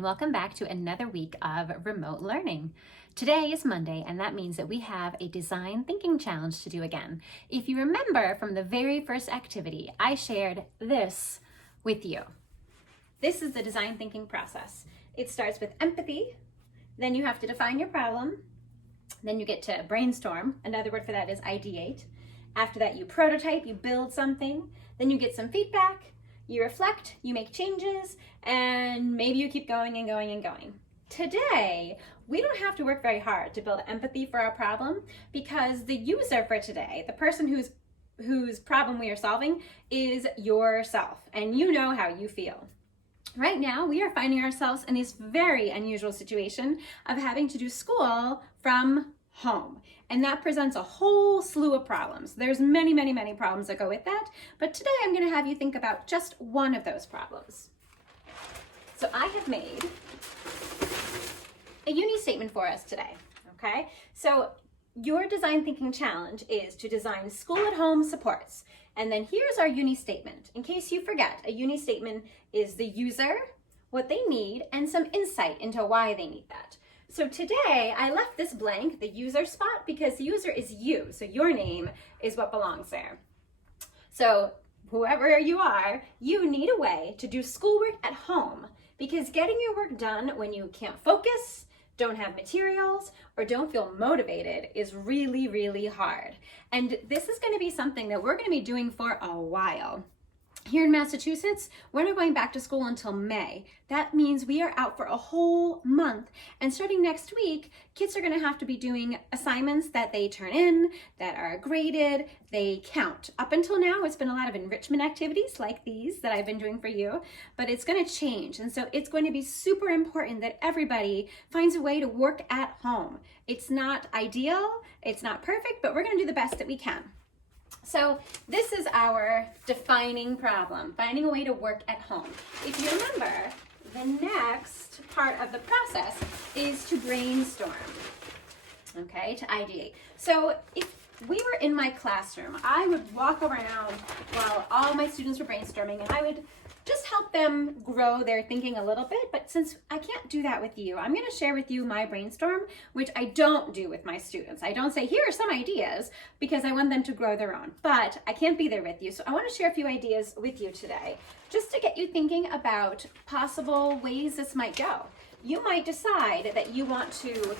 and welcome back to another week of remote learning. Today is Monday, and that means that we have a design thinking challenge to do again. If you remember from the very first activity, I shared this with you. This is the design thinking process. It starts with empathy, then you have to define your problem, then you get to brainstorm. Another word for that is ideate. After that, you prototype, you build something, then you get some feedback, you reflect, you make changes, and maybe you keep going and going and going. Today, we don't have to work very hard to build empathy for our problem because the user for today, the person whose problem we are solving, is yourself, and you know how you feel. Right now, we are finding ourselves in this very unusual situation of having to do school from home. And that presents a whole slew of problems. There's many, many, many problems that go with that. But today I'm going to have you think about just one of those problems. So I have made a uni statement for us today. Okay? So your design thinking challenge is to design school at home supports. And then here's our uni statement. In case you forget, a uni statement is the user, what they need, and some insight into why they need that. So today I left this blank, the user spot, because the user is you. So your name is what belongs there. So whoever you are, you need a way to do schoolwork at home because getting your work done when you can't focus, don't have materials, or don't feel motivated is really, really hard. And this is going to be something that we're going to be doing for a while. Here in Massachusetts, we're not going back to school until May. That means we are out for a whole month. And starting next week, kids are going to have to be doing assignments that they turn in, that are graded, they count. Up until now, it's been a lot of enrichment activities like these that I've been doing for you, but it's going to change. And so it's going to be super important that everybody finds a way to work at home. It's not ideal, it's not perfect, but we're going to do the best that we can. So this is our defining problem, finding a way to work at home. If you remember, the next part of the process is to brainstorm, okay, to ideate. So if we were in my classroom, I would walk around while all my students were brainstorming and I would just help them grow their thinking a little bit. But since I can't do that with you, I'm going to share with you my brainstorm, which I don't do with my students. I don't say, here are some ideas, because I want them to grow their own. But I can't be there with you. So I want to share a few ideas with you today, just to get you thinking about possible ways this might go. You might decide that you want to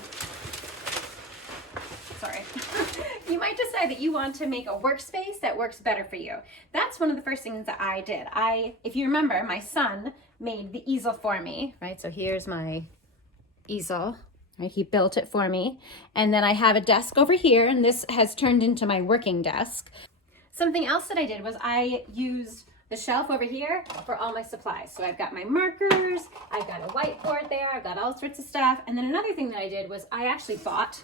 you might decide that you want to make a workspace that works better for you. That's one of the first things that I did. If you remember, my son made the easel for me, right? So here's my easel, right? He built it for me. And then I have a desk over here, and this has turned into my working desk. Something else that I did was I used the shelf over here for all my supplies. So I've got my markers, I've got a whiteboard there, I've got all sorts of stuff. And then another thing that I did was I actually bought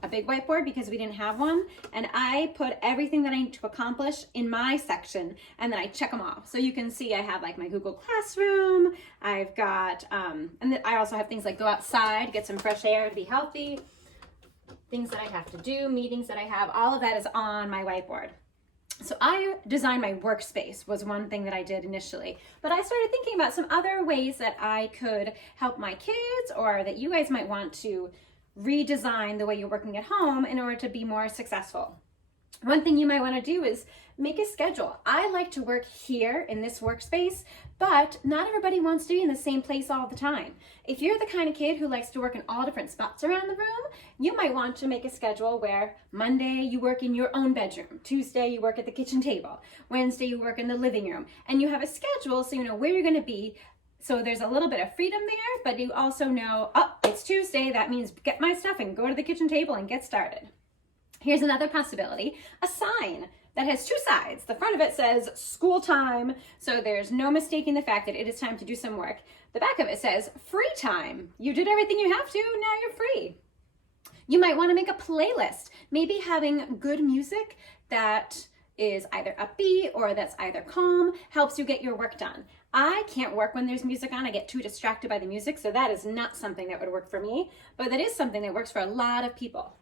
a big whiteboard because we didn't have one, and I put everything that I need to accomplish in my section, and then I check them off. So you can see I have like my Google Classroom, I've got, and then I also have things like go outside, get some fresh air to be healthy, things that I have to do, meetings that I have, all of that is on my whiteboard. So I designed my workspace was one thing that I did initially, but I started thinking about some other ways that I could help my kids, or that you guys might want to redesign the way you're working at home in order to be more successful. One thing you might want to do is make a schedule. I like to work here in this workspace, but not everybody wants to be in the same place all the time. If you're the kind of kid who likes to work in all different spots around the room, you might want to make a schedule where Monday you work in your own bedroom, Tuesday you work at the kitchen table, Wednesday you work in the living room, and you have a schedule so you know where you're going to be. So there's a little bit of freedom there, but you also know, oh, it's Tuesday. That means get my stuff and go to the kitchen table and get started. Here's another possibility, a sign that has two sides. The front of it says school time, so there's no mistaking the fact that it is time to do some work. The back of it says free time. You did everything you have to, now you're free. You might want to make a playlist, maybe having good music that is either upbeat or that's either calm, helps you get your work done. I can't work when there's music on. I get too distracted by the music, so that is not something that would work for me, but that is something that works for a lot of people.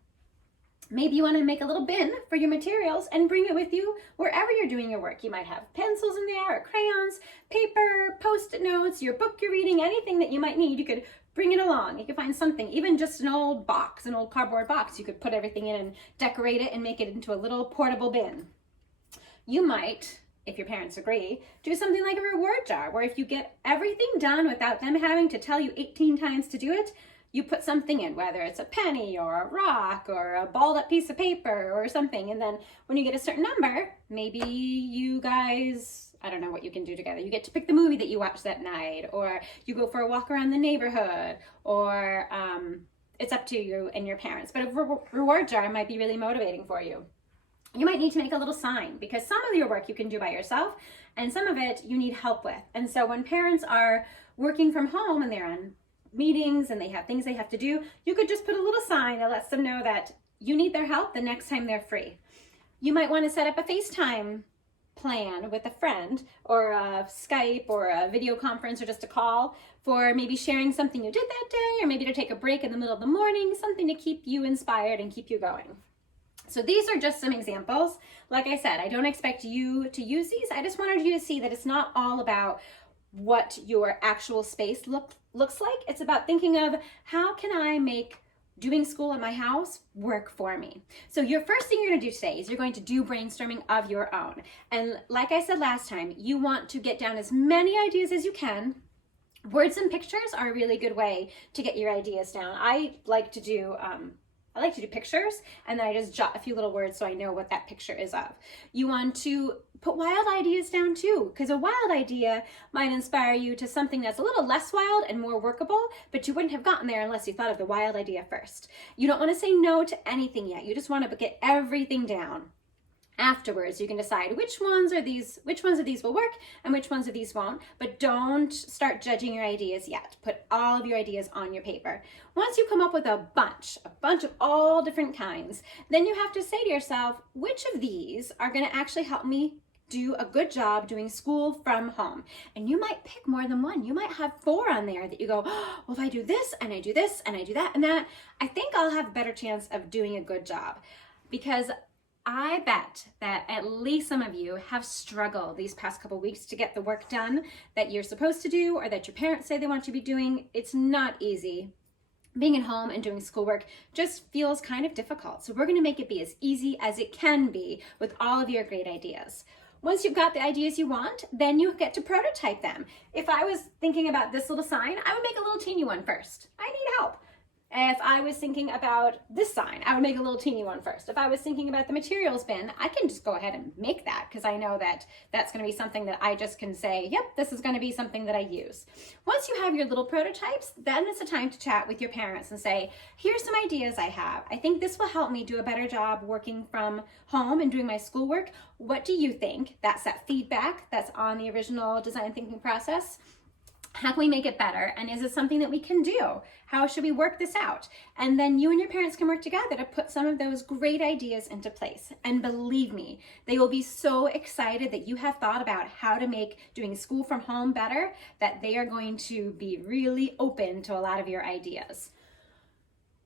Maybe you want to make a little bin for your materials and bring it with you wherever you're doing your work. You might have pencils in there, or crayons, paper, post-it notes, your book you're reading, anything that you might need. You could bring it along. You could find something, even just an old box, an old cardboard box. You could put everything in and decorate it and make it into a little portable bin. You might, if your parents agree, do something like a reward jar, where if you get everything done without them having to tell you 18 times to do it, you put something in, whether it's a penny or a rock or a balled up piece of paper or something. And then when you get a certain number, maybe you guys, I don't know what you can do together. You get to pick the movie that you watch that night, or you go for a walk around the neighborhood, or it's up to you and your parents. But a reward jar might be really motivating for you. You might need to make a little sign, because some of your work you can do by yourself and some of it you need help with. And so when parents are working from home and they're on meetings and they have things they have to do, you could just put a little sign that lets them know that you need their help the next time they're free. You might want to set up a FaceTime plan with a friend, or a Skype, or a video conference, or just a call for maybe sharing something you did that day, or maybe to take a break in the middle of the morning, something to keep you inspired and keep you going. So these are just some examples. Like I said, I don't expect you to use these. I just wanted you to see that it's not all about what your actual space looks like. It's about thinking of, how can I make doing school in my house work for me? So your first thing you're going to do today is you're going to do brainstorming of your own. And like I said last time, you want to get down as many ideas as you can. Words and pictures are a really good way to get your ideas down. I like to do pictures, and then I just jot a few little words so I know what that picture is of. You want to put wild ideas down too, because a wild idea might inspire you to something that's a little less wild and more workable, but you wouldn't have gotten there unless you thought of the wild idea first. You don't want to say no to anything yet. You just want to get everything down. Afterwards, you can decide which ones of these will work and which ones of these won't, but don't start judging your ideas yet. Put all of your ideas on your paper. Once you come up with a bunch of all different kinds, then you have to say to yourself, which of these are going to actually help me do a good job doing school from home? And you might pick more than one. You might have 4 on there that you go, oh, well, if I do this and I do this and I do that and that, I think I'll have a better chance of doing a good job. Because I bet that at least some of you have struggled these past couple weeks to get the work done that you're supposed to do, or that your parents say they want you to be doing. It's not easy. Being at home and doing schoolwork just feels kind of difficult. So we're going to make it be as easy as it can be with all of your great ideas. Once you've got the ideas you want, then you get to prototype them. If I was thinking about this little sign, I would make a little teeny one first. I need help. If I was thinking about this sign, I would make a little teeny one first. If I was thinking about the materials bin, I can just go ahead and make that, because I know that that's going to be something that I just can say, yep, this is going to be something that I use. Once you have your little prototypes, then it's a time to chat with your parents and say, here's some ideas I have. I think this will help me do a better job working from home and doing my schoolwork. What do you think? That's that feedback that's on the original design thinking process. How can we make it better? And is it something that we can do? How should we work this out? And then you and your parents can work together to put some of those great ideas into place. And believe me, they will be so excited that you have thought about how to make doing school from home better, that they are going to be really open to a lot of your ideas.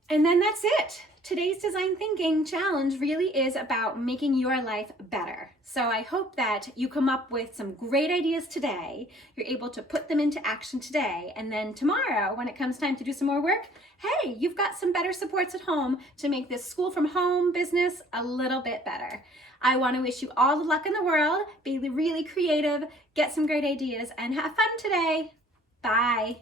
And then that's it. Today's design thinking challenge really is about making your life better. So I hope that you come up with some great ideas today. You're able to put them into action today. And then tomorrow, when it comes time to do some more work, hey, you've got some better supports at home to make this school from home business a little bit better. I want to wish you all the luck in the world. Be really creative, get some great ideas, and have fun today. Bye.